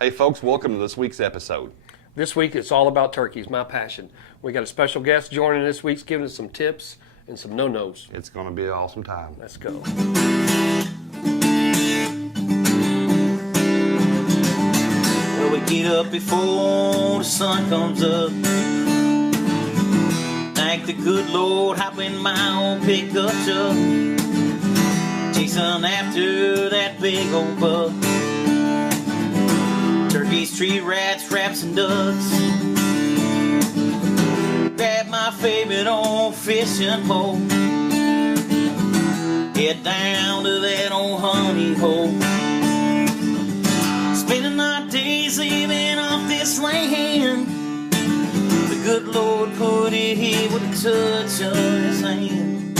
Hey folks, welcome to this week's episode. This week it's all about turkeys, my passion. We got a special guest joining this week, giving us some tips and some no-nos. It's going to be an awesome time. Let's go. Well, we get up before the sun comes up. Thank the good Lord, hop in my old pickup truck. Chasing after that big old buck. Turkeys, tree rats, raps, and ducks. Grab my favorite old fishing pole. Head down to that old honey hole. Spending our days living off this land. The good Lord put it here with a touch of his hand.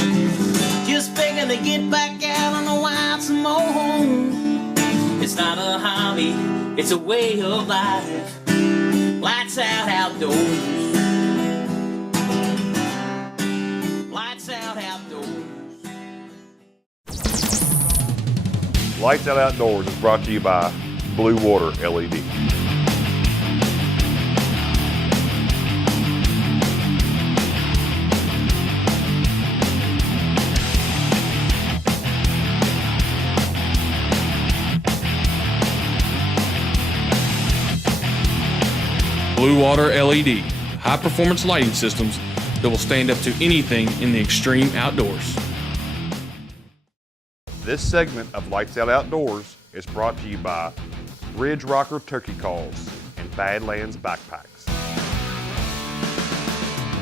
Just begging to get back out on the wild some more. It's not a hobby, it's a way of life. Lights out outdoors. Lights out outdoors. Lights Out Outdoors is brought to you by Blue Water LED. Blue Water LED, high-performance lighting systems that will stand up to anything in the extreme outdoors. This segment of Lights Out Outdoors is brought to you by Ridge Rocker Turkey Calls and Badlands Backpacks.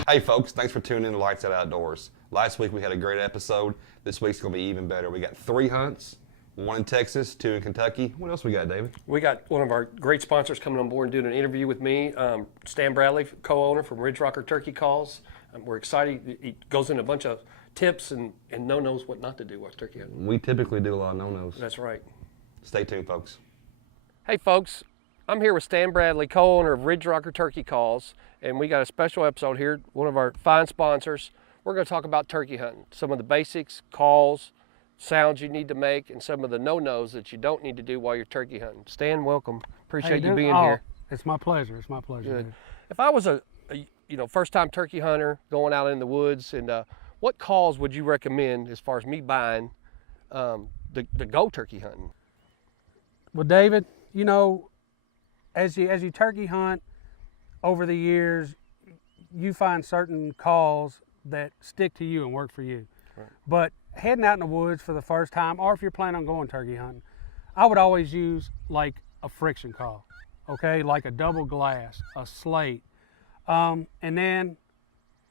Hey folks, thanks for tuning in to Lights Out Outdoors. Last week we had a great episode. This week's going to be even better. We got 3 hunts, 1 in Texas, 2 in Kentucky. What else we got, David? We got one of our great sponsors coming on board and doing an interview with me, Stan Bradley, co-owner from Ridge Rocker Turkey Calls. We're excited. He goes into a bunch of tips and no-nos what not to do with turkey hunting. We typically do a lot of no-nos. That's right. Stay tuned, folks. Hey folks, I'm here with Stan Bradley, co-owner of Ridge Rocker Turkey Calls, and we got a special episode here, one of our fine sponsors. We're going to talk about turkey hunting, some of the basics, calls, sounds you need to make, and some of the no-nos that you don't need to do while you're turkey hunting. Stan, welcome. Appreciate you being here. It's my pleasure. It's my pleasure. Good. If I was a first-time turkey hunter going out in the woods, and what calls would you recommend as far as me buying to go turkey hunting? Well, David, as you turkey hunt over the years, you find certain calls that stick to you and work for you. Right. But heading out in the woods for the first time, or if you're planning on going turkey hunting, I would always use like a friction call, okay? Like a double glass, a slate. And then,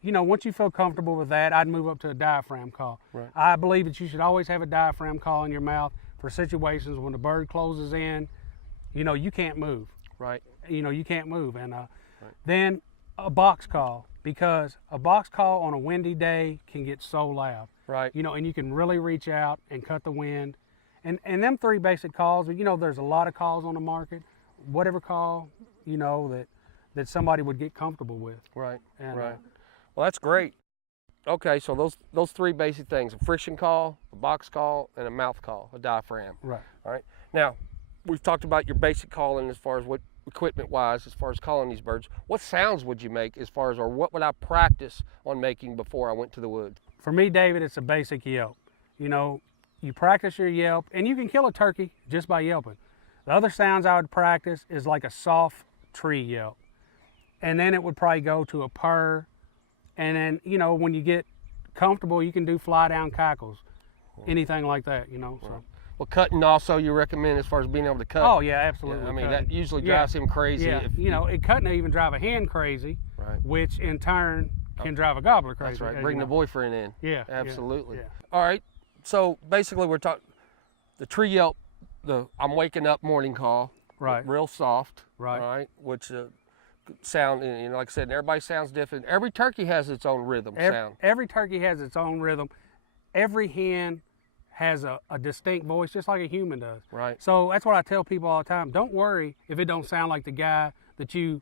once you feel comfortable with that, I'd move up to a diaphragm call. Right. I believe that you should always have a diaphragm call in your mouth for situations when the bird closes in, you can't move. Right. You can't move. And then a box call, because a box call on a windy day can get so loud. Right. And you can really reach out and cut the wind. And them 3 basic calls, there's a lot of calls on the market. Whatever call, that somebody would get comfortable with. Right. And, right. Well, that's great. Okay, so those 3 basic things: a friction call, a box call, and a mouth call, a diaphragm. Right. All right. Now, we've talked about your basic calling as far as what equipment-wise, as far as calling these birds. What sounds would you make as far as, or what would I practice on making before I went to the woods? For me, David, it's a basic yelp. You practice your yelp, and you can kill a turkey just by yelping. The other sounds I would practice is like a soft tree yelp. And then it would probably go to a purr. And then, when you get comfortable, you can do fly down cackles, anything like that, So. Well, cutting also you recommend as far as being able to cut? Oh, yeah, absolutely. Yeah, I mean, cutting. that usually drives him crazy. Yeah, cutting even drive a hen crazy, right. which in turn can drive a gobbler crazy. That's right, bring the boyfriend in. Yeah. Absolutely. Yeah. All right, so basically we're talking, the tree yelp, the I'm waking up morning call. Right. Real soft. Right. All right, which sound, like I said, everybody sounds different. Every turkey has its own rhythm sound. Every turkey has its own rhythm. Every hen has a distinct voice, just like a human does. Right. So that's what I tell people all the time. Don't worry if it don't sound like the guy that you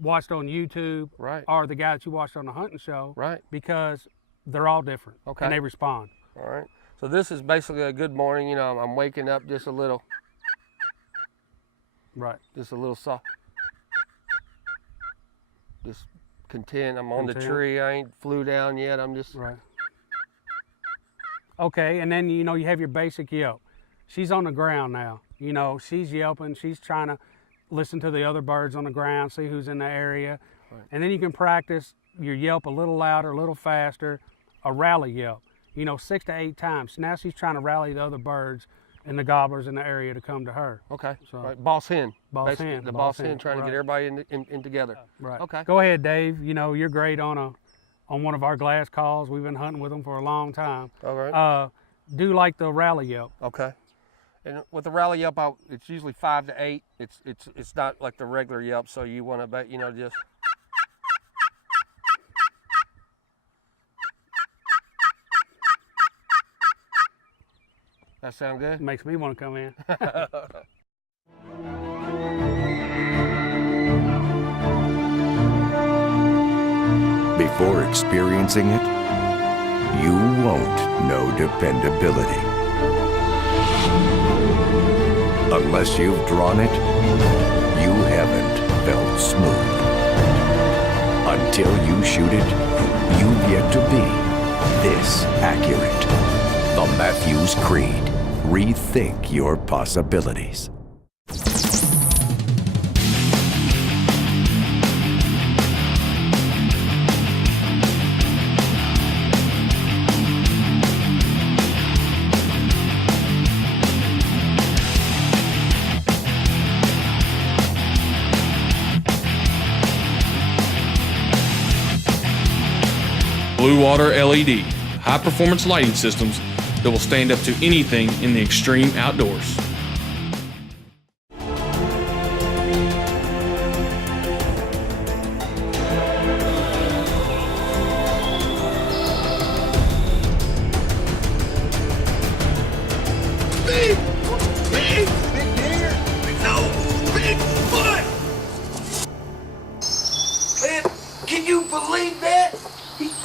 watched on YouTube, right, or the guy that you watched on the hunting show, right, because they're all different, okay, and they respond. All right. So this is basically a good morning. I'm waking up just a little. Right. Just a little soft. Just content. I'm on the Content. tree. I ain't flew down yet. I'm just. Right. Okay, and then you have your basic yelp. She's on the ground now. She's yelping. She's trying to listen to the other birds on the ground, see who's in the area. Right. And then you can practice your yelp a little louder, a little faster, a rally yelp. 6 to 8 times. Now she's trying to rally the other birds and the gobblers in the area to come to her. Okay. So, right. Boss hen. Boss Basically, hen. The boss hen trying to get everybody in together. Right. Okay. Go ahead, Dave. You're great on one of our glass calls. We've been hunting with them for a long time. All right. Do like the rally yelp. Okay. And with the rally yelp, it's usually 5 to 8. It's not like the regular yelp, so you want to just. That sound good? Makes me want to come in. Before experiencing it, you won't know dependability. Unless you've drawn it, you haven't felt smooth. Until you shoot it, you've yet to be this accurate. The Matthews Creed. Rethink your possibilities. Blue Water LED, high-performance lighting systems that will stand up to anything in the extreme outdoors. Big deer. No, big foot. Man, can you believe that?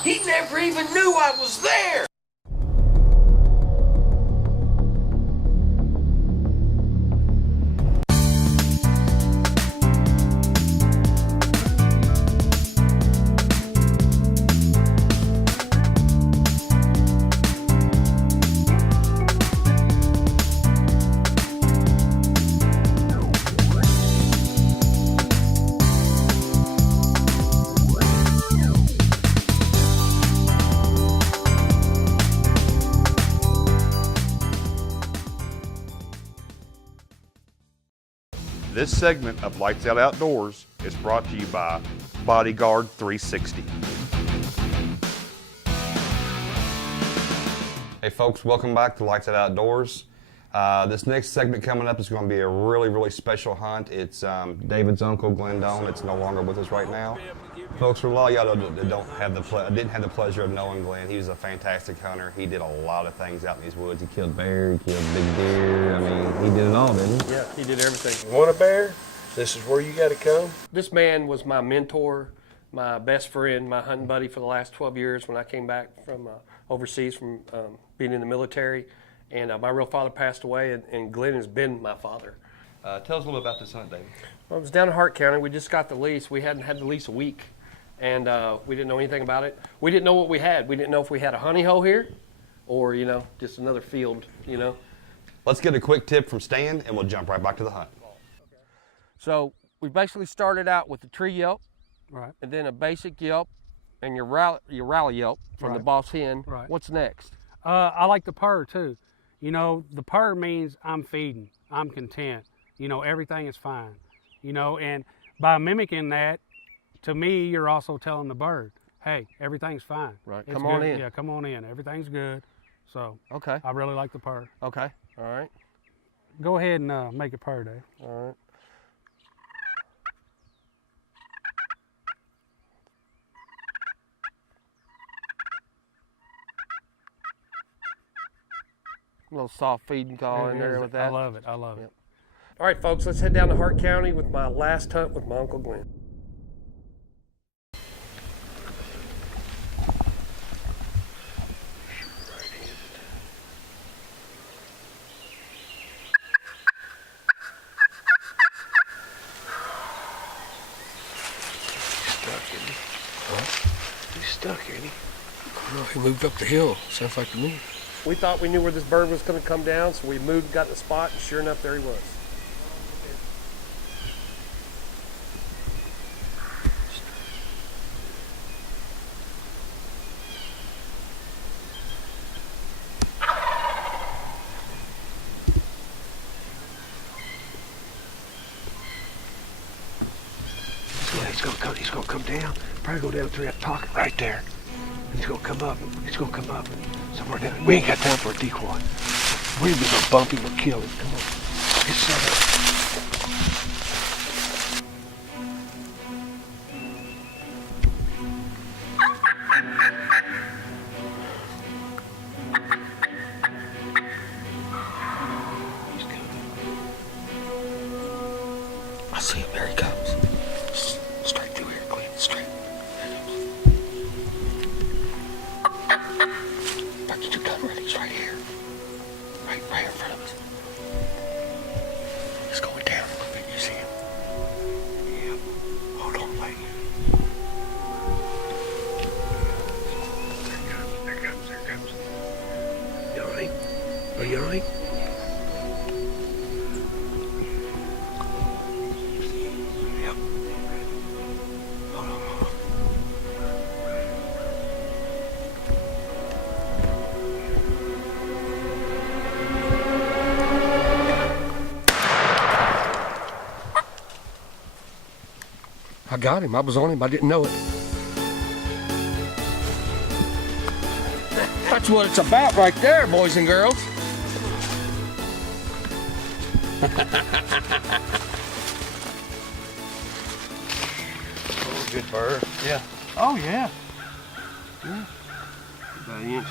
He never even knew I was there. This segment of Lights Out Outdoors is brought to you by Bodyguard 360. Hey folks, welcome back to Lights Out Outdoors. This next segment coming up is going to be a really, really special hunt. It's David's uncle, Glenn Doan. It's no longer with us right now. Folks, for a lot of y'all that didn't have the pleasure of knowing Glenn, he was a fantastic hunter. He did a lot of things out in these woods. He killed bears, he killed big deer. I mean, he did it all, didn't he? Yeah, he did everything. You want a bear? This is where you got to come. This man was my mentor, my best friend, my hunting buddy for the last 12 years when I came back from overseas from being in the military. And my real father passed away, and Glenn has been my father. Tell us a little bit about this hunt, David. Well, it was down in Hart County. We just got the lease. We hadn't had the lease a week, and we didn't know anything about it. We didn't know what we had. We didn't know if we had a honey hole here or, just another field, Let's get a quick tip from Stan, and we'll jump right back to the hunt. So we basically started out with the tree yelp, Right. and then a basic yelp, and your rally yelp from the Right. boss hen. Right. What's next? I like the purr too. The purr means I'm feeding, I'm content. Everything is fine. And by mimicking that, to me, you're also telling the bird, hey, everything's fine. Right. It's Come on good. in. Yeah, come on in. Everything's good. So Okay. I really like the purr. Okay. All right. Go ahead and make it purr, Dave. All right. A little soft feeding call in there with that. I love it. I love it. All right, folks, let's head down to Hart County with my last hunt with my Uncle Glenn. isn't he? Huh? He's stuck, ain't he? No, he moved up the hill. Sounds like to me. We thought we knew where this bird was going to come down, so we moved, got in the spot, and sure enough, there he was. He's gonna come down. Probably go down through that pocket right there. He's gonna come up. He's gonna come up somewhere down. We ain't got time for a decoy. We're either gonna bump him or kill him. Come on, get set up. He's coming. I see him. There he comes. Straight through here, clean, straight. Back to your gun ready. He's right here. Right in front of us. He's going down a little bit. You see him? Yeah. Hold on, wait. There it comes. You all right? Are you all right? Yep. Hold on. I got him. I was on him. I didn't know it. That's what it's about right there, boys and girls. Oh, good bird. Yeah. Oh, yeah. About an inch.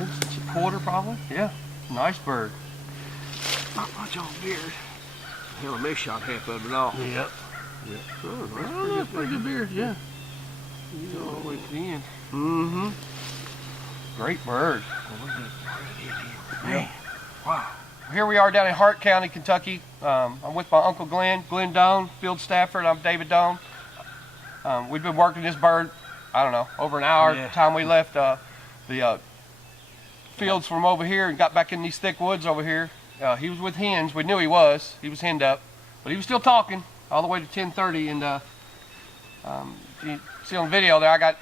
Inch and a quarter, probably. Yeah. Nice bird. Not much on beard. Hell, I may shot half of it off. Yep. Yeah. Oh, that's pretty good beard, yeah. He's all the way to the end. Mm-hmm. Great bird. Man. Wow. Here we are down in Hart County, Kentucky. I'm with my Uncle Glenn Doan, field staffer, and I'm David Doan. We've been working this bird, I don't know, over an hour. Yeah. Time we left the fields from over here and got back in these thick woods over here. He was with hens. We knew he was. He was henned up, but he was still talking all the way to 10:30. And you see on the video there, I got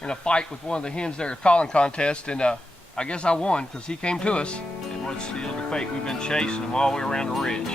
in a fight with one of the hens there, a calling contest, and I guess I won because he came to us. And what's sealed the fate? We've been chasing him all the way around the ridge.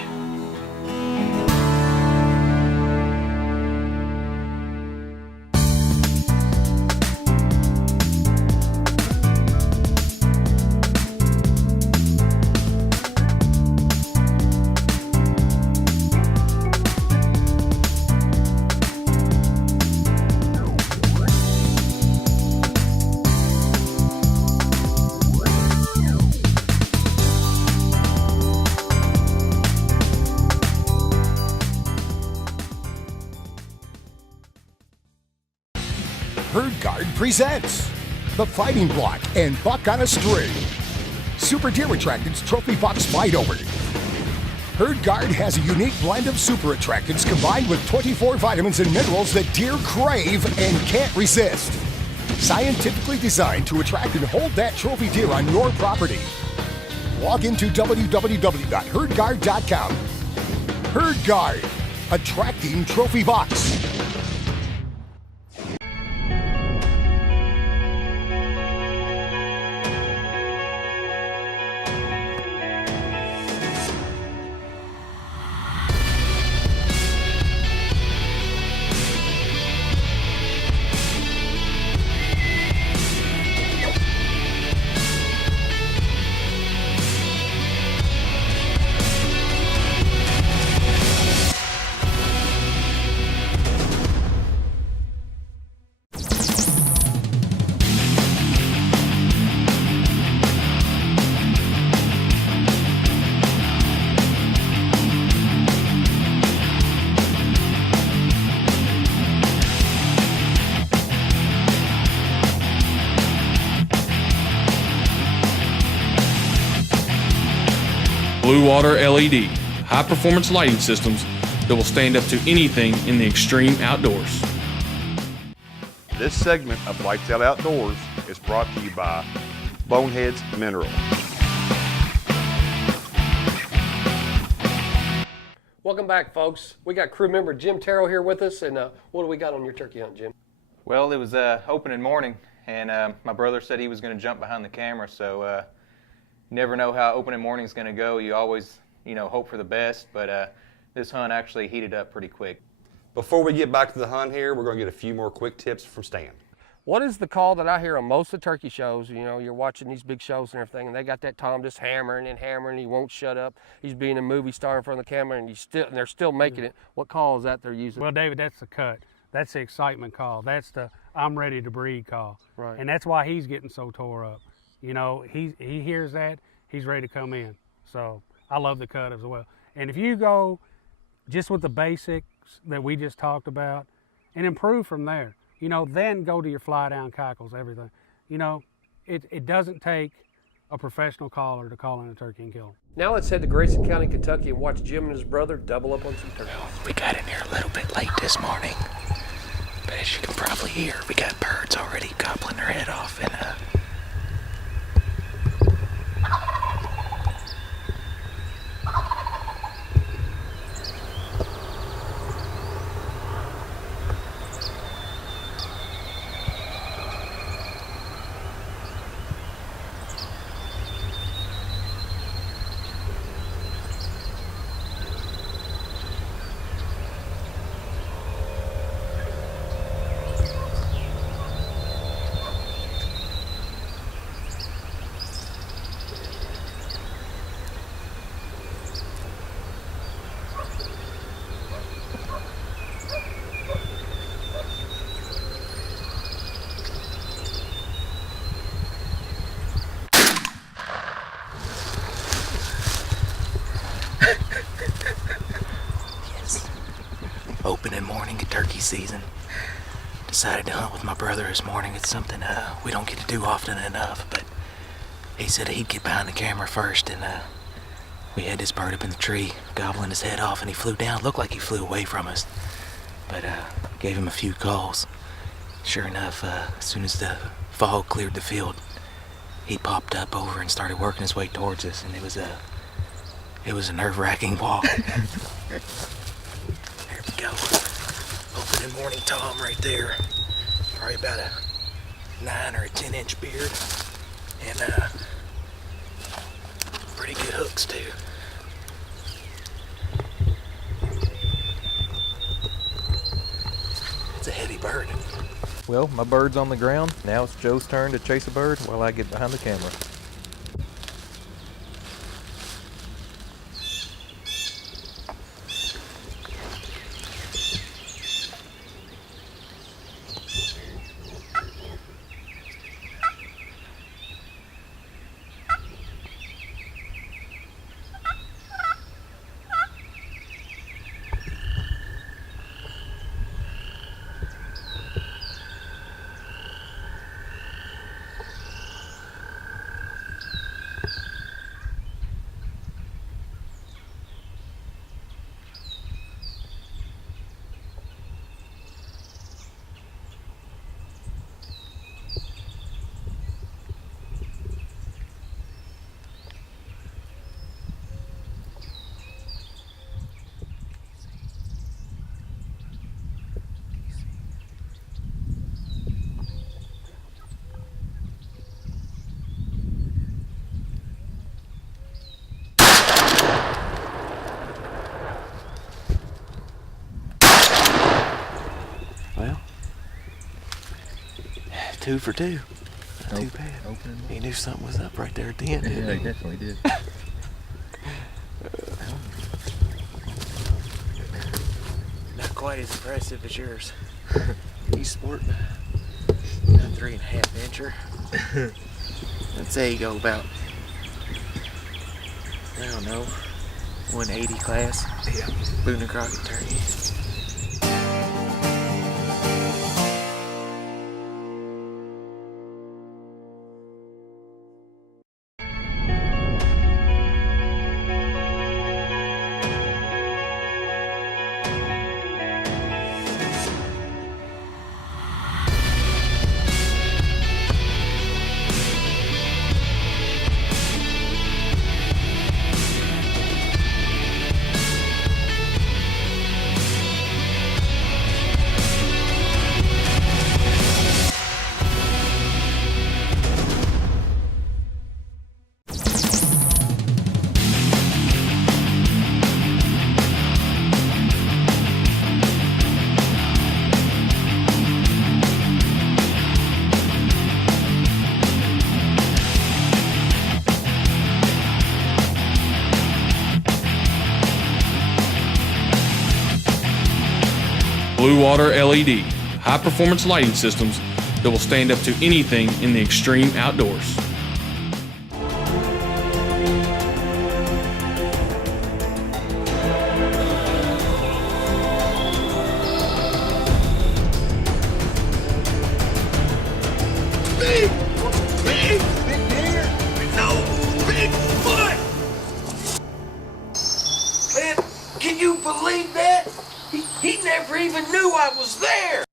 Herd Guard presents The Fighting Block and Buck on a String. Super Deer Attractants Trophy Box Fight Over. Herd Guard has a unique blend of super attractants combined with 24 vitamins and minerals that deer crave and can't resist. Scientifically designed to attract and hold that trophy deer on your property. Log into www.herdguard.com. Herd Guard, attracting trophy box. Blue Water LED, high-performance lighting systems that will stand up to anything in the extreme outdoors. This segment of Lights Out Outdoors is brought to you by Boneheads Mineral. Welcome back, folks. We got crew member Jim Terrell here with us, and what do we got on your turkey hunt, Jim? Well, it was opening morning, and my brother said he was going to jump behind the camera, so you never know how opening morning is going to go. You always, hope for the best, but this hunt actually heated up pretty quick. Before we get back to the hunt here, we're going to get a few more quick tips from Stan. What is the call that I hear on most of the turkey shows? You're watching these big shows and everything, and they got that Tom just hammering and hammering. He won't shut up. He's being a movie star in front of the camera, and they're still making it. What call is that they're using? Well, David, that's the cut. That's the excitement call. That's the I'm ready to breed call. Right. And that's why he's getting so tore up. He hears that, he's ready to come in. So I love the cut as well. And if you go just with the basics that we just talked about and improve from there, then go to your fly down cackles, everything. It doesn't take a professional caller to call in a turkey and kill him. Now let's head to Grayson County, Kentucky, and watch Jim and his brother double up on some turkeys. We got in here a little bit late this morning, but as you can probably hear, we got birds already gobbling their head off, and opening morning of turkey season. Decided to hunt with my brother this morning. It's something we don't get to do often enough, but he said he'd get behind the camera first, and we had this bird up in the tree gobbling his head off, and he flew down. Looked like he flew away from us, but gave him a few calls. Sure enough, as soon as the fog cleared the field, he popped up over and started working his way towards us, and it was a nerve-wracking walk. There we go. Opening morning Tom right there. Probably about a 9 or a 10-inch beard. And pretty good hooks too. It's a heavy bird. Well, my bird's on the ground. Now it's Joe's turn to chase a bird while I get behind the camera. Well, 2 for 2. Not too bad. He knew something was up right there at the end, didn't he? Yeah, he definitely did. Not quite as impressive as yours. He's sporting a 3.5 incher. I'd say you go about, I don't know, 180 class. Yeah. Boone and Crockett turkey. Blue Water LED, high-performance lighting systems that will stand up to anything in the extreme outdoors. Can you believe that? He never even knew I was there!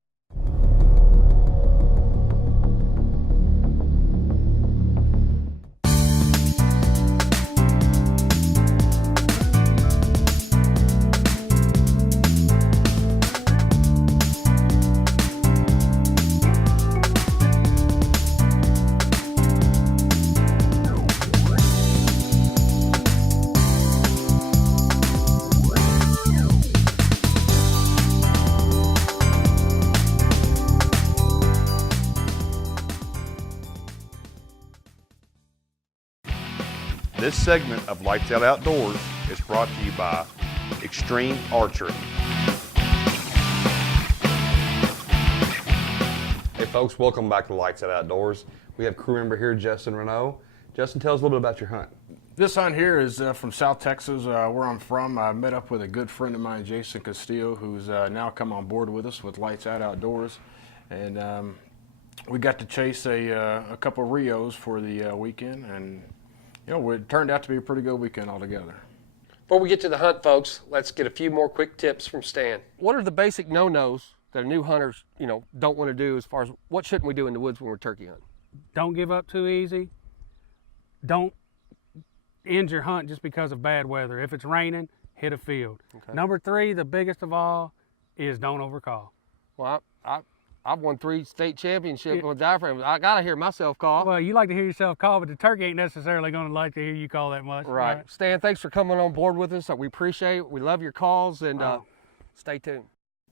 This segment of Lights Out Outdoors is brought to you by Extreme Archery. Hey folks, welcome back to Lights Out Outdoors. We have crew member here, Justin Renault. Justin, tell us a little bit about your hunt. This hunt here is from South Texas, where I'm from. I met up with a good friend of mine, Jason Castillo, who's now come on board with us with Lights Out Outdoors. And we got to chase a couple Rios for the weekend, and you know, it turned out to be a pretty good weekend altogether. Before we get to the hunt, folks, let's get a few more quick tips from Stan. What are the basic no-nos that a new hunters, don't want to do as far as what shouldn't we do in the woods when we're turkey hunting? Don't give up too easy. Don't end your hunt just because of bad weather. If it's raining, hit a field. Okay. Number 3, the biggest of all, is don't overcall. Well, I've won 3 state championships with diaphragms. I gotta hear myself call. Well, you like to hear yourself call, but the turkey ain't necessarily going to like to hear you call that much. Right. Stan, thanks for coming on board with us. We appreciate it. We love your calls, and stay tuned.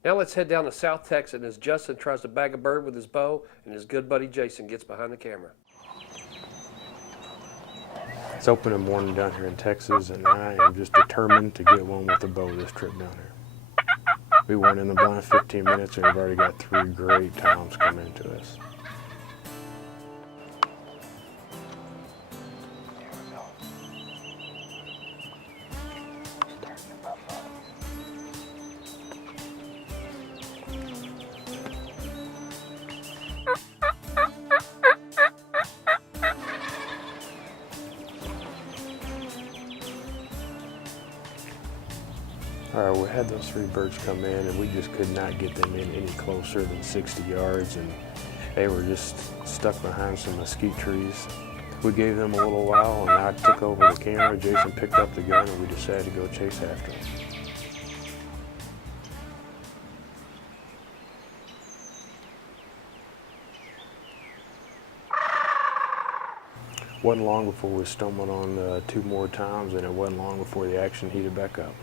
Now let's head down to South Texas as Justin tries to bag a bird with his bow, and his good buddy Jason gets behind the camera. It's opening morning down here in Texas, and I am just determined to get one with the bow this trip down here. We weren't in the blind 15 minutes, and we've already got 3 great toms coming into us. All right, we had those 3 birds come in, and we just could not get them in any closer than 60 yards, and they were just stuck behind some mesquite trees. We gave them a little while, and I took over the camera. Jason picked up the gun, and we decided to go chase after them. Wasn't long before we stumbled on 2 more toms, and it wasn't long before the action heated back up.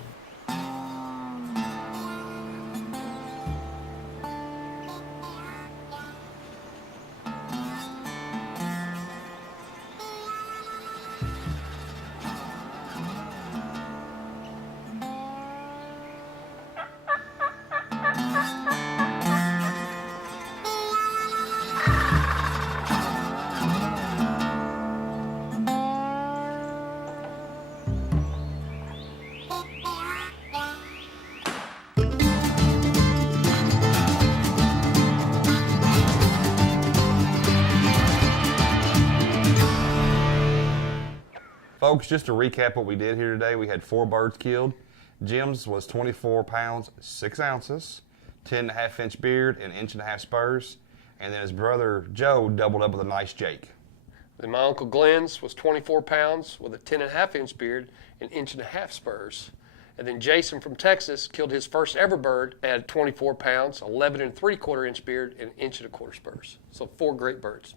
Folks, just to recap what we did here today, we had 4 birds killed. Jim's was 24 pounds, 6 ounces, 10.5-inch beard, and 1.5 inch spurs. And then his brother Joe doubled up with a nice Jake. Then my Uncle Glenn's was 24 pounds with a 10.5-inch beard and 1.5 inch spurs. And then Jason from Texas killed his first ever bird at 24 pounds, 11 3/4-inch beard, and 1.25 inch spurs. So 4 great birds.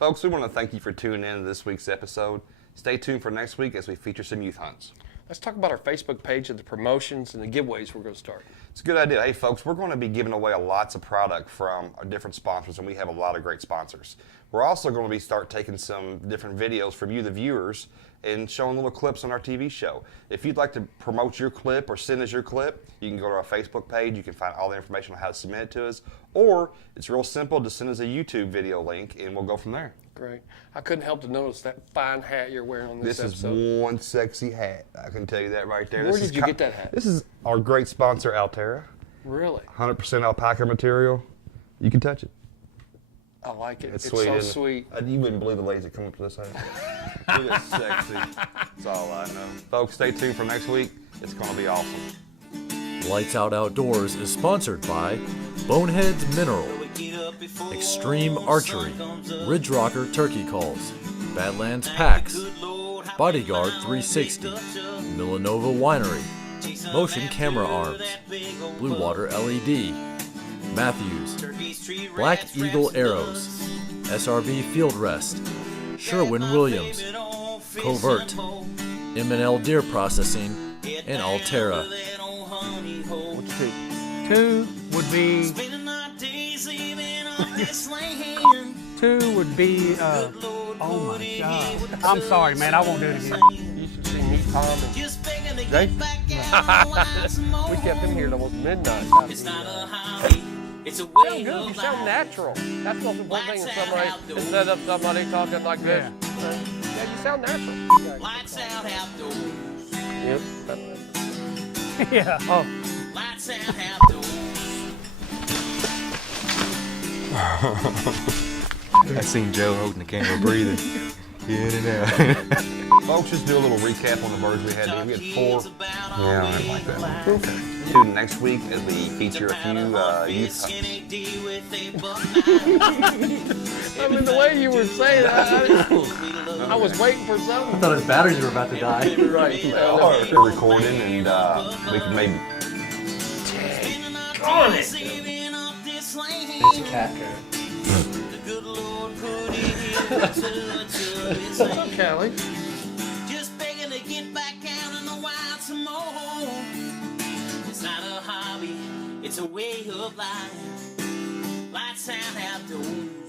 Folks, we want to thank you for tuning in to this week's episode. Stay tuned for next week as we feature some youth hunts. Let's talk about our Facebook page and the promotions and the giveaways we're going to start. It's a good idea. Hey, folks, we're going to be giving away lots of product from our different sponsors, and we have a lot of great sponsors. We're also going to start taking some different videos from you, the viewers, and showing little clips on our TV show. If you'd like to promote your clip or send us your clip, you can go to our Facebook page. You can find all the information on how to submit it to us. Or it's real simple. Just send us a YouTube video link, and we'll go from there. Great. I couldn't help to notice that fine hat you're wearing on this This episode. is one sexy hat. I can tell you that right there. Where did you get that hat? This is our great sponsor, Altera. Really? 100% alpaca material. You can touch it. I like it. It's sweet, so isn't it? sweet. You wouldn't believe the ladies that come up to this hat. Look at sexy. That's all I know. Folks, stay tuned for next week. It's going to be awesome. Lights Out Outdoors is sponsored by Boneheads Mineral, Extreme Archery, Ridge Rocker Turkey Calls, Badlands Packs, Bodyguard 360, Millanova Winery, Motion Camera Arms, Blue Water LED, Matthews, Black Eagle Arrows, SRV Field Rest, Sherwin-Williams, Covert, M&L Deer Processing, and Altera. What's two? Two would be. Two would be. Oh my God! I'm sorry, man. I won't do it again. You should see me, Tom, and Jake. We kept him here till almost midnight. It's not a hobby. It's a You way sound good. You of sound life. natural. That's the most important thing in somebody. Instead of somebody talking like this. Yeah, you sound natural. Lights out outdoors. Yep. Yeah. Oh. Lights out outdoors. I seen Joe holding the camera breathing in and out. Folks, just do a little recap on the birds we had. We had 4. Yeah, I didn't like that. Okay. Tune next week as we feature a few youth hunts. I mean, the way you were saying that, I was waiting for something. I thought his batteries were about to die. Right. We're recording, and we can maybe. On it. It's a cat What's up, Callie? Just begging to get back out in the wild some more. It's not a hobby, it's a way of life. Lights out outdoors.